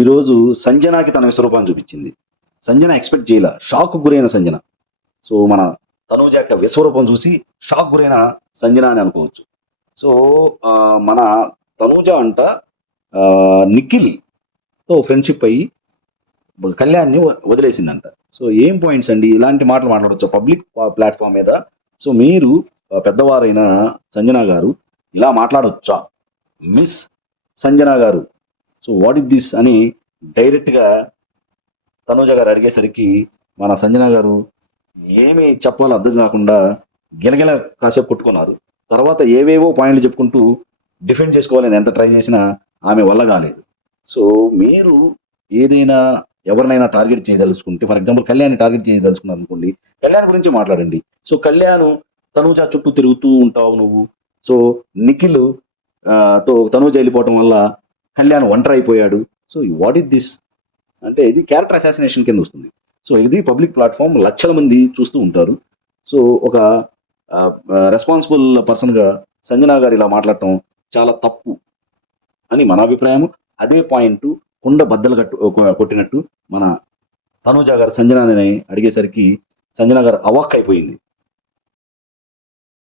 ఈరోజు సంజనాకి తన విశ్వరూపాన్ని చూపించింది. సంజన ఎక్స్పెక్ట్ చేయలే, షాక్ గురైన సంజన. సో మన తనూజ యొక్క విశ్వరూపం చూసి షాక్ గురైన సంజన అని అనుకోవచ్చు. సో మన తనూజ అంట నిఖిల్తో ఫ్రెండ్షిప్ అయ్యి కళ్యాణ్ని వదిలేసిందంట. సో ఏం పాయింట్స్ అండి, ఇలాంటి మాటలు మాట్లాడవచ్చు పబ్లిక్ ప్లాట్ఫామ్ మీద? సో మీరు పెద్దవారైన సంజన గారు ఇలా మాట్లాడొచ్చా? మిస్ సంజన గారు, సో వాట్ ఇస్ దిస్ అని డైరెక్ట్గా తనూజ గారు అడిగేసరికి మన సంజన గారు ఏమి చెప్పాలో అర్థం కాకుండా గిలగిల కాసేపు కొట్టుకున్నారు. తర్వాత ఏవేవో పాయింట్లు చెప్పుకుంటూ డిఫెండ్ చేసుకోవాలని ఎంత ట్రై చేసినా ఆమె వల్ల కాలేదు. సో మీరు ఏదైనా ఎవరినైనా టార్గెట్ చేయదలుచుకుంటే, ఫర్ ఎగ్జాంపుల్ కళ్యాణ్ టార్గెట్ చేయదలుచుకున్నారు అనుకోండి, కళ్యాణ్ గురించి మాట్లాడండి. సో కళ్యాణ్ తనూజ చుట్టూ తిరుగుతూ ఉంటావు నువ్వు. సో నిఖిల్ తో తనూజ వెళ్ళిపోవటం వల్ల కళ్యాణ్ ఒంటరి అయిపోయాడు. సో వాట్ ఇస్ దిస్ అంటే ఇది క్యారెక్టర్ అసాసినేషన్ కింద వస్తుంది. సో ఇది పబ్లిక్ ప్లాట్ఫామ్, లక్షల మంది చూస్తూ ఉంటారు. సో ఒక రెస్పాన్సిబుల్ పర్సన్గా సంజన గారు ఇలా మాట్లాడటం చాలా తప్పు అని మన అభిప్రాయం. అదే పాయింట్ కుండ బద్దలు కొట్టినట్టు మన తనూజ గారు సంజనని అడిగేసరికి సంజన గారు అవాక్ అయిపోయింది.